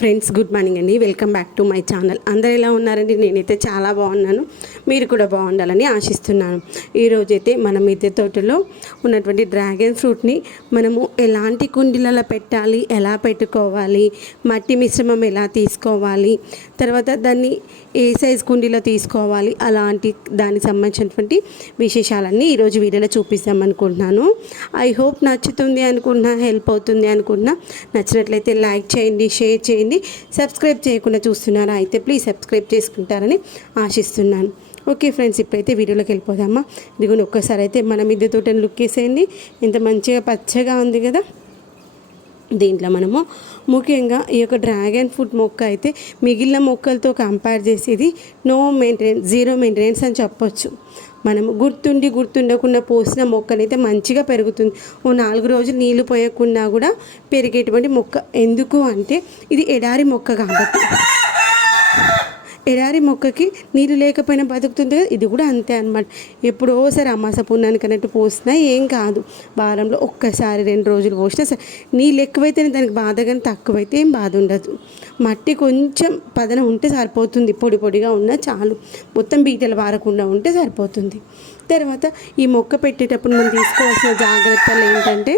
Friends good morning అండి. Welcome back to my channel. అందరు ఎలా ఉన్నారండి? నేనైతే చాలా బాగున్నాను. మీరు కూడా బాగుండాలని ఆశిస్తున్నాను. ఈరోజైతే మన మిద్దె తోటలో ఉన్నటువంటి డ్రాగన్ ఫ్రూట్ని మనము ఎలాంటి కుండీలలో పెట్టాలి, ఎలా పెట్టుకోవాలి, మట్టి మిశ్రమం ఎలా తీసుకోవాలి, తర్వాత దాన్ని ఏ సైజ్ కుండీలో తీసుకోవాలి, అలాంటి దానికి సంబంధించినటువంటి విశేషాలన్నీ ఈరోజు వీడియోలో చూపిస్తాం అనుకుంటున్నాను. ఐ హోప్ నచ్చుతుంది అనుకుంటున్నా, హెల్ప్ అవుతుంది అనుకుంటున్నా. నచ్చినట్లయితే లైక్ చేయండి, షేర్ చేయండి. సబ్స్క్రైబ్ చేయకుండా చూస్తున్నారా అయితే ప్లీజ్ సబ్స్క్రైబ్ చేసుకుంటారని ఆశిస్తున్నాను. ఓకే ఫ్రెండ్స్, ఇప్పుడైతే వీడియోలోకి వెళ్ళిపోదామా. ఇదిగోండి, ఒక్కసారి అయితే మన మిద్దె తోటని లుక్ వేసేయండి. ఎంత మంచిగా పచ్చగా ఉంది కదా. దీంట్లో మనము ముఖ్యంగా ఈ యొక్క డ్రాగన్ ఫ్రూట్ మొక్క అయితే మిగిలిన మొక్కలతో కంపేర్ చేసేది నో మెయింటెనెన్స్, జీరో మెయింటెనెన్స్ అని చెప్పొచ్చు. మనము గుర్తుండకుండా పోసిన మొక్కనైతే మంచిగా పెరుగుతుంది. ఓ 4 రోజులు నీళ్లు పోయకుండా కూడా పెరిగేటువంటి మొక్క. ఎందుకు అంటే ఇది ఎడారి మొక్క కాబట్టి. ఎడారి మొక్కకి నీళ్ళు లేకపోయినా బతుకుతుంది కదా, ఇది కూడా అంతే అనమాట. ఎప్పుడోసారి అమాస పుణ్యానికి అన్నట్టు పోసినా ఏం కాదు. వారంలో ఒక్కసారి 2 రోజులు పోసినా సరే. నీళ్ళు ఎక్కువైతేనే దానికి బాధ, కానీ తక్కువైతే ఏం బాధ ఉండదు. మట్టి కొంచెం పదన ఉంటే సరిపోతుంది. పొడి పొడిగా ఉన్నా చాలు, మొత్తం బీటలు వారకుండా ఉంటే సరిపోతుంది. తర్వాత ఈ మొక్క పెట్టేటప్పుడు మనం తీసుకోవాల్సిన జాగ్రత్తలు ఏంటంటే,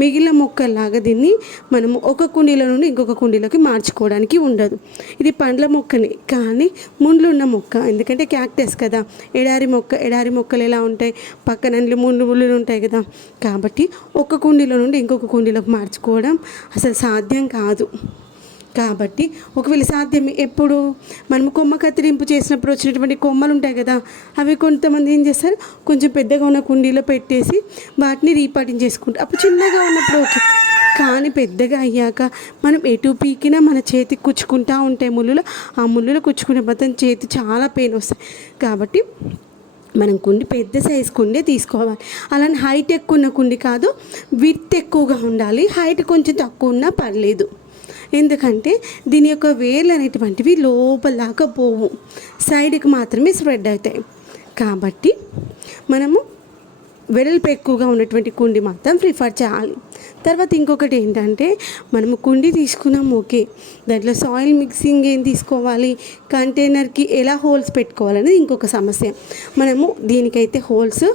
మిగిలిన మొక్కల్లాగా దీన్ని మనము ఒక కుండీలో నుండి ఇంకొక కుండీలోకి మార్చుకోవడానికి ఉండదు. ఇది పండ్ల మొక్కని, కానీ ముండ్లు ఉన్న మొక్క. ఎందుకంటే క్యాక్టస్ కదా, ఎడారి మొక్క. ఎడారి మొక్కలు ఎలా ఉంటాయి, పక్కన ముళ్ళు ఉంటాయి కదా. కాబట్టి ఒక కుండీలో నుండి ఇంకొక కుండీలోకి మార్చుకోవడం అసలు సాధ్యం కాదు. కాబట్టి ఒకవేళ సాధ్యమే, ఎప్పుడు మనము కొమ్మ కత్తిరింపు చేసినప్పుడు వచ్చినటువంటి కొమ్మలు ఉంటాయి కదా, అవి కొంతమంది ఏం చేస్తారు, కొంచెం పెద్దగా ఉన్న కుండీలో పెట్టేసి వాటిని రీపాటింగ్ చేసుకుంటారు. అప్పుడు చిన్నగా ఉన్నప్పుడు ఓకే, కానీ పెద్దగా అయ్యాక మనం ఎటు పీకినా మన చేతికి కుచ్చుకుంటూ ఉంటాయి ముళ్ళులు. ఆ ముళ్ళులు కుచ్చుకునే మొత్తం చేతి చాలా పెయిన్ వస్తాయి. కాబట్టి మనం కుండి పెద్ద సైజు కుండే తీసుకోవాలి. అలానే హైట్ ఎక్కువ ఉన్న కుండి కాదు, విడ్త్ ఎక్కువగా ఉండాలి. హైట్ కొంచెం తక్కువ ఉన్నా పర్లేదు. ఎందుకంటే దీని యొక్క వేర్లు అనేటువంటివి లోపల దాకా పోవు, సైడ్కి మాత్రమే స్ప్రెడ్ అవుతాయి. కాబట్టి మనము వెడల్పు ఎక్కువగా ఉన్నటువంటి కుండి మాత్రం ప్రిఫర్ చేయాలి. తర్వాత ఇంకొకటి ఏంటంటే, మనము కుండి తీసుకున్నాం ఓకే, దాంట్లో సాయిల్ మిక్సింగ్ ఏం తీసుకోవాలి, కంటైనర్కి ఎలా హోల్స్ పెట్టుకోవాలనేది ఇంకొక సమస్య. మనము దీనికైతే హోల్స్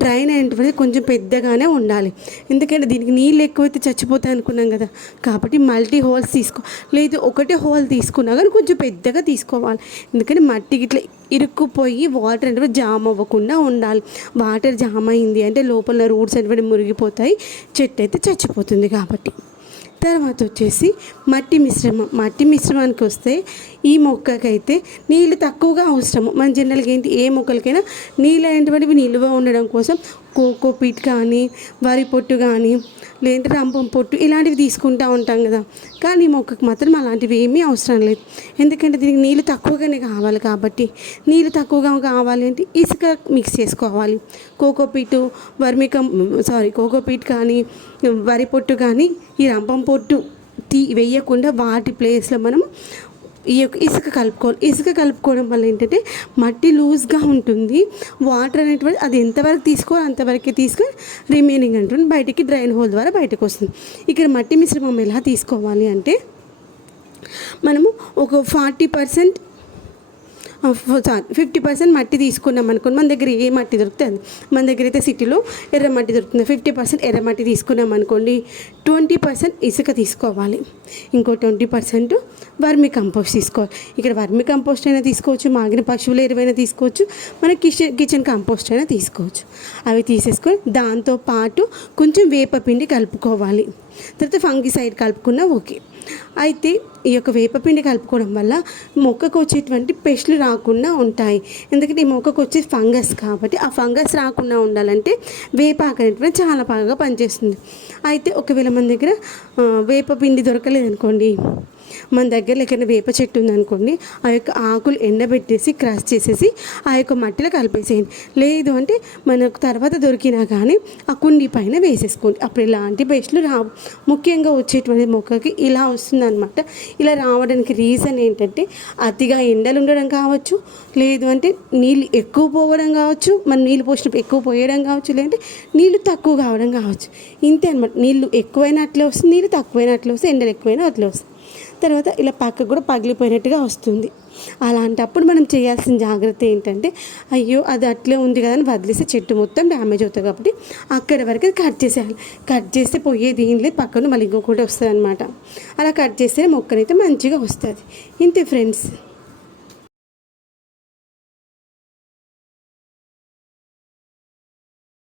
డ్రైన్ అయినటువంటి కొంచెం పెద్దగానే ఉండాలి. ఎందుకంటే దీనికి నీళ్ళు ఎక్కువైతే చచ్చిపోతాయి అనుకున్నాం కదా. కాబట్టి మల్టీ హోల్స్ లేదు ఒకటే హోల్ తీసుకున్నా కానీ కొంచెం పెద్దగా తీసుకోవాలి. ఎందుకంటే మట్టికి ఇట్లా ఇరుక్కుపోయి వాటర్ అంటే జామ్ అవ్వకుండా ఉండాలి. వాటర్ జామ్ అయింది అంటే లోపల రూట్స్ అనేవి మురిగిపోతాయి, చెట్టు అయితే చచ్చిపోతుంది. కాబట్టి తర్వాత వచ్చేసి మట్టి మిశ్రమానికి వస్తే ఈ మొక్కకైతే నీళ్ళు తక్కువగా అవసరము. మన జనరల్గా ఏంటి, ఏ మొక్కలకైనా నీళ్ళు అనేటువంటివి నిల్వ ఉండడం కోసం కోకోపీట్ కానీ, వరి పొట్టు కానీ, లేదంటే రంపం పొట్టు ఇలాంటివి తీసుకుంటూ ఉంటాం కదా. కానీ ఈ మొక్కకు మాత్రం అలాంటివి ఏమీ అవసరం లేదు. ఎందుకంటే దీనికి నీళ్ళు తక్కువగానే కావాలి. కాబట్టి నీళ్ళు తక్కువగా కావాలి అంటే ఇసుక మిక్స్ చేసుకోవాలి. కోకోపీట్ కానీ, వరి పొట్టు కానీ, ఈ రంపం పొట్టు వేయకుండా వాటి ప్లేస్లో మనం ఈ యొక్క ఇసుక కలుపుకోవాలి. ఇసుక కలుపుకోవడం వల్ల ఏంటంటే మట్టి లూజ్గా ఉంటుంది. వాటర్ అనేటువంటి అది ఎంతవరకు తీసుకోవాలి అంతవరకే తీసుకొని రిమైనింగ్ అంటుంది బయటికి డ్రైన్ హోల్ ద్వారా బయటకు వస్తుంది. ఇక్కడ మట్టి మిశ్రమం ఎలా తీసుకోవాలి అంటే, మనము ఒక 50% మట్టి తీసుకున్నాం అనుకోండి. మన దగ్గర ఏ మట్టి దొరుకుతుంది, మన దగ్గర అయితే సిటీలో ఎర్ర మట్టి దొరుకుతుంది. 50% ఎర్ర మట్టి తీసుకున్నాం అనుకోండి, 20% ఇసుక తీసుకోవాలి. ఇంకో 20% వర్మి కంపోస్ట్ తీసుకోవాలి. ఇక్కడ వర్మి కంపోస్ట్ అయినా తీసుకోవచ్చు, మాగిన పశువుల ఎరువైనా తీసుకోవచ్చు, మన కిచెన్ కంపోస్ట్ అయినా తీసుకోవచ్చు. అవి తీసేసుకొని దాంతోపాటు కొంచెం వేపపిండి కలుపుకోవాలి. తర్వాత ఫంగిసైడ్ కలుపుకున్నా ఓకే. అయితే ఈ యొక్క వేపపిండి కలుపుకోవడం వల్ల మొక్కకు వచ్చేటువంటి పెస్ట్లు రాకుండా ఉంటాయి. ఎందుకంటే ఈ మొక్కకు వచ్చే ఫంగస్ కాబట్టి ఆ ఫంగస్ రాకుండా ఉండాలంటే వేపాకు అనేటువంటి చాలా బాగా పనిచేస్తుంది. అయితే ఒకవేళ మన దగ్గర వేపపిండి దొరకలేదనుకోండి, మన దగ్గర ఎక్కడైనా వేప చెట్టు ఉందనుకోండి, ఆ యొక్క ఆకులు ఎండబెట్టేసి క్రష్ చేసేసి ఆ యొక్క మట్టిలో కలిపేసేయండి. లేదు అంటే మనకు తర్వాత దొరికినా కానీ ఆ కుండి పైన వేసేసుకోండి. అప్పుడు ఇలాంటి పెస్ట్లు రావు. ముఖ్యంగా వచ్చేటువంటి మొక్కకి ఇలా వస్తుందన్నమాట. ఇలా రావడానికి రీజన్ ఏంటంటే, అతిగా ఎండలు ఉండడం కావచ్చు, లేదు అంటే నీళ్ళు ఎక్కువ పోవడం కావచ్చు, మన నీళ్ళు పోసినప్పుడు ఎక్కువ పోయడం కావచ్చు, లేదంటే నీళ్ళు తక్కువ కావడం కావచ్చు. ఇంతే అనమాట. నీళ్ళు ఎక్కువైనా అట్లే వస్తుంది, నీళ్ళు తక్కువైనా అట్లే వస్తుంది, ఎండలు ఎక్కువైనా అట్లే వస్తుంది. తర్వాత ఇలా పక్కకు కూడా పగిలిపోయినట్టుగా వస్తుంది. అలాంటప్పుడు మనం చేయాల్సిన జాగ్రత్త ఏంటంటే, అయ్యో అది అట్లే ఉంది కదా అని వదిలేస్తే చెట్టు మొత్తం డ్యామేజ్ అవుతుంది. కాబట్టి అక్కడి వరకు కట్ చేసేయాలి. కట్ చేస్తే పోయేది ఏం లేదు, పక్కన మళ్ళీ ఇంకొకటి వస్తుంది అనమాట. అలా కట్ చేస్తే మొక్కనైతే మంచిగా వస్తుంది. ఇంతే ఫ్రెండ్స్.